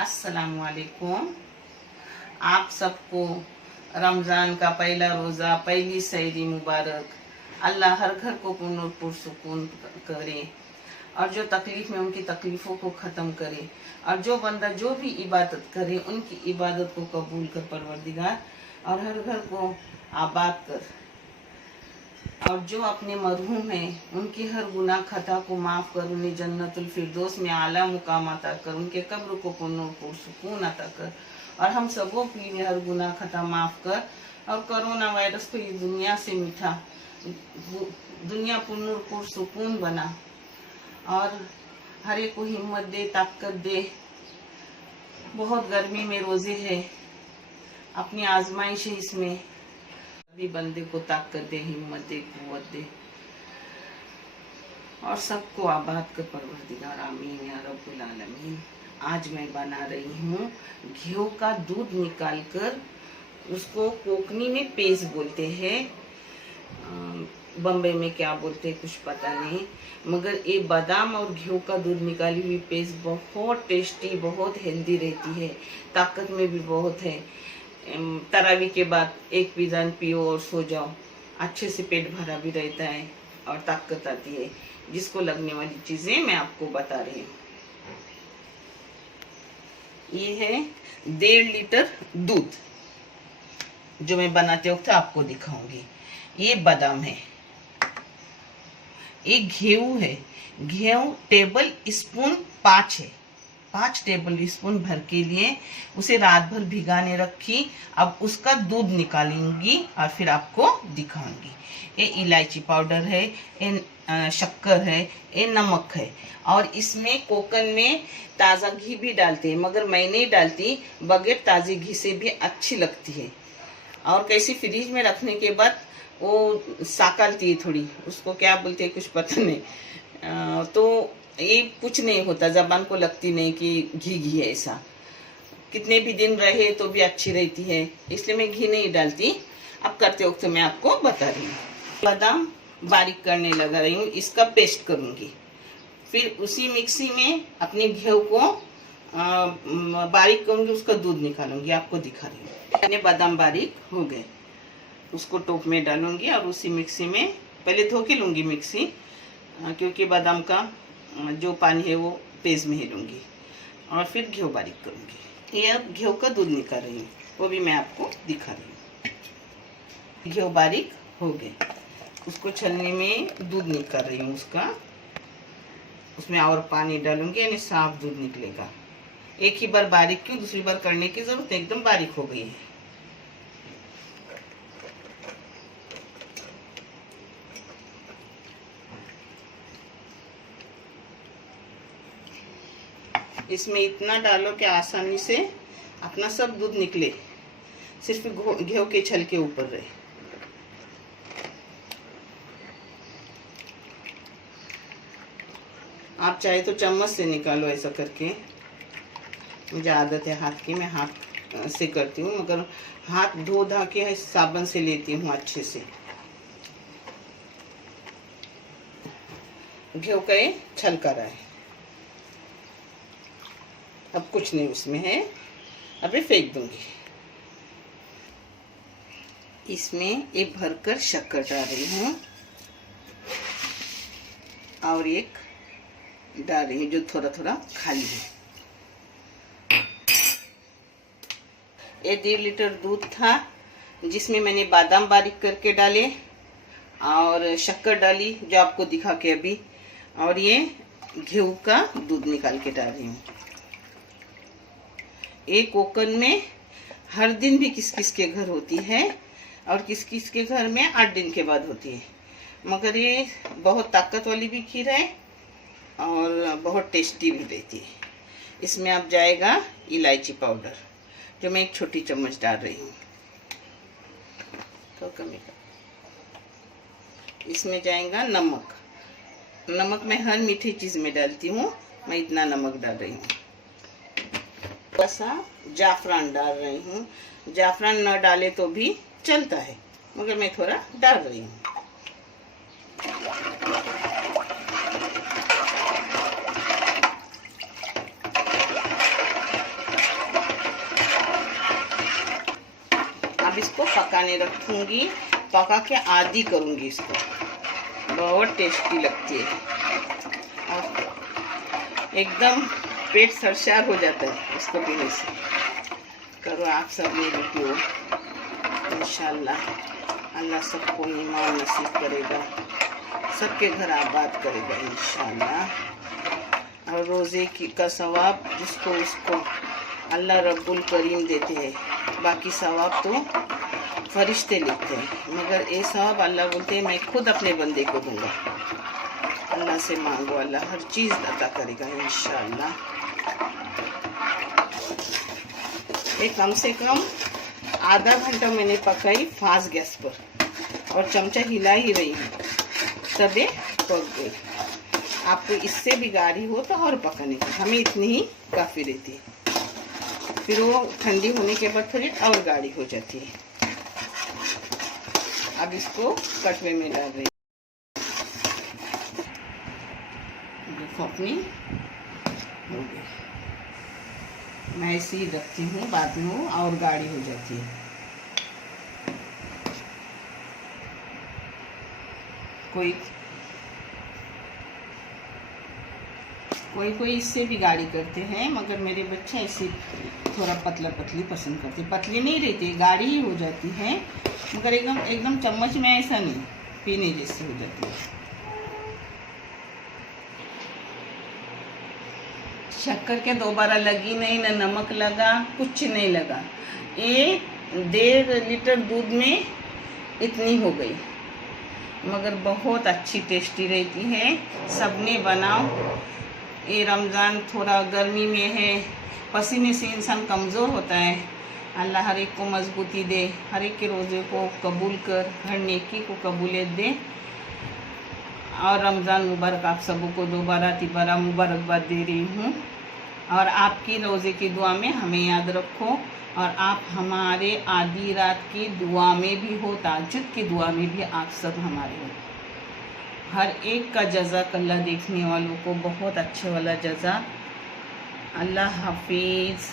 अस्सलामुअलैकुम। आप सबको रमज़ान का पहला रोज़ा, पहली सहरी मुबारक। अल्लाह हर घर को पुरसुकून करे और जो तकलीफ़ में उनकी तकलीफ़ों को ख़त्म करे, और जो बंदा जो भी इबादत करे उनकी इबादत को कबूल कर परवरदिगार, और हर घर को आबाद कर। और जो अपने मरहूम हैं उनकी हर गुनाह खता को माफ़ कर, उन्हें जन्नतुल फिरदौस में आला मुकाम अता कर, उनके कब्र को पुरसुकून अता कर, और हम सबों के लिए हर गुनाह खता माफ़ कर। और कोरोना वायरस को इस दुनिया से मिठा, दुनिया पुरसुकून बना, और हर एक को हिम्मत दे, ताकत दे। बहुत गर्मी में रोज़े है, अपनी आजमाइश है, इसमें भी बंदे को ताकत दे, हिम्मत दे, कुव्वत दे, और सबको आबाद कर परवरदिगार, आमीन या रब्बुल आलमीन। आज मैं बना रही हूँ घी का दूध निकाल कर, उसको कोकनी में पेस्ट बोलते हैं, बम्बई में क्या बोलते हैं कुछ पता नहीं, मगर ये बादाम और घी का दूध निकाली हुई पेस्ट बहुत टेस्टी, बहुत हेल्दी रहती है, ताकत में भी बहुत है। तरावी के बाद एक पिजान पियो और सो जाओ, अच्छे से पेट भरा भी रहता है और ताकत आती है। जिसको लगने वाली चीज़ें मैं आपको बता रही हूँ। ये है 1.5 लीटर दूध जो मैं बनाते वक्त आपको दिखाऊंगी। ये बादाम है, ये गेहूं है, गेहूं टेबल स्पून 5 है, 5 टेबल स्पून भर के लिए उसे रात भर भिगाने रखी। अब उसका दूध निकालूंगी और फिर आपको दिखाऊंगी। ये इलायची पाउडर है, ये शक्कर है, ये नमक है, और इसमें कोकन में ताज़ा घी भी डालते हैं, मगर मैं नहीं डालती, बगैर ताज़े घी से भी अच्छी लगती है। और कैसी फ्रिज में रखने के बाद वो साकलती है थोड़ी, उसको क्या बोलते हैं कुछ पता नहीं, तो ये कुछ नहीं होता, जबान को लगती नहीं कि घी घी है। ऐसा कितने भी दिन रहे तो भी अच्छी रहती है, इसलिए मैं घी नहीं डालती। अब करते वक्त मैं आपको बता रही हूँ। बादाम बारीक करने लगा रही हूँ, इसका पेस्ट करूँगी। फिर उसी मिक्सी में अपने घी को बारीक करूँगी, उसका दूध निकालूंगी, आपको दिखा रही हूँ। अपने बादाम बारीक हो गए, उसको टोप में डालूंगी और उसी मिक्सी में पहले धो के लूँगी मिक्सी, क्योंकि बादाम का जो पानी है वो पेस्ट में ही लूँगी, और फिर घी बारीक करूँगी। ये अब घी का दूध निकाल रही हूँ, वो भी मैं आपको दिखा रही हूँ। घी बारीक हो गए, उसको छलनी में दूध निकाल रही हूँ उसका, उसमें और पानी डालूंगी, यानी साफ दूध निकलेगा। एक ही बार बारीक क्यों, दूसरी बार करने की जरूरत, एकदम बारीक हो गई है। इसमें इतना डालो कि आसानी से अपना सब दूध निकले, सिर्फ घी के छल के ऊपर रहे। आप चाहे तो चम्मच से निकालो, ऐसा करके। मुझे आदत है हाथ की, मैं हाथ से करती हूँ, मगर हाथ धो धा के साबुन से लेती हूँ अच्छे से। घी का ये छल कर रहा है, अब कुछ नहीं उसमें है, अभी फेंक दूंगी। इसमें एक भरकर शक्कर डाल रही हूँ, और एक डाल रही हूँ जो थोड़ा थोड़ा खाली है। ये 1.5 लीटर दूध था, जिसमें मैंने बादाम बारीक करके डाले और शक्कर डाली जो आपको दिखा के अभी, और ये घी का दूध निकाल के डाल रही हूँ। एक कोकन में हर दिन भी किस किस के घर होती है, और किस किस के घर में 8 दिन के बाद होती है, मगर ये बहुत ताकत वाली भी खीर है और बहुत टेस्टी भी रहती है। इसमें अब जाएगा इलायची पाउडर, जो मैं 1 छोटी चम्मच डाल रही हूँ, तो कमी का। इसमें जाएगा नमक, नमक मैं हर मीठी चीज़ में डालती हूँ, मैं इतना नमक डाल रही हूँ। थोड़ा सा जाफरान डाल रही हूँ, जाफरान न डाले तो भी चलता है, मगर मैं थोड़ा डाल रही हूँ। इसको पकाने रखूँगी, पका के आधी करूँगी इसको। बहुत टेस्टी लगती है और एकदम पेट सरशार हो जाता है इसको पीने से। करो आप सब ने भी पियो, इंशाल्लाह अल्लाह सबको ईमान नसीब करेगा, सबके घर आबाद करेगा इंशाल्लाह। और रोज़े की का सवाब जिसको उसको अल्लाह रब्बुल करीम देते हैं, बाकी सवाब तो फरिश्ते लिखते हैं, मगर ये सवाब अल्लाह बोलते हैं मैं खुद अपने बंदे को दूंगा। अल्लाह से मांगो, अल्लाह हर चीज़ अता करेगा इंशाल्लाह। ये कम से कम आधा घंटा मैंने पकाई फास्ट गैस पर और चमचा हिला ही रही हूँ, तबे पक गई। आपको इससे भी गाढ़ी हो तो और पकाने की, हमें इतनी ही काफ़ी रहती है, फिर वो ठंडी होने के बाद थोड़ी और गाढ़ी हो जाती है। अब इसको कटवे में डाल रही हूँ। देखो अपनी हो गई। मैं ऐसे ही रखती हूँ, बाद में वो और गाढ़ी हो जाती है। कोई इससे भी गाढ़ी करते हैं, मगर मेरे बच्चे ऐसे थोड़ा पतला पतली पसंद करते। पतली नहीं रहती, गाढ़ी ही हो जाती है, मगर एकदम चम्मच में ऐसा नहीं, पीने जैसी हो जाती है। शक्कर के दोबारा लगी नहीं, ना नमक लगा, कुछ नहीं लगा। ये 1.5 लीटर दूध में इतनी हो गई, मगर बहुत अच्छी टेस्टी रहती है। सबने बनाओ। ये रमज़ान थोड़ा गर्मी में है, पसीने से इंसान कमज़ोर होता है। अल्लाह हर एक को मजबूती दे, हर एक के रोज़े को कबूल कर, हर नेकी को कबूलियत दे। और रमज़ान मुबारक आप सबको दोबारा तिबारा मुबारकबाद दे रही हूँ। और आपकी रोज़े की दुआ में हमें याद रखो, और आप हमारे आधी रात की दुआ में भी हो, ताज्जुद की दुआ में भी आप सब हमारे हो। हर एक का जज़ाकल्लाह, देखने वालों को बहुत अच्छे वाला जज़ा। अल्लाह हाफिज़।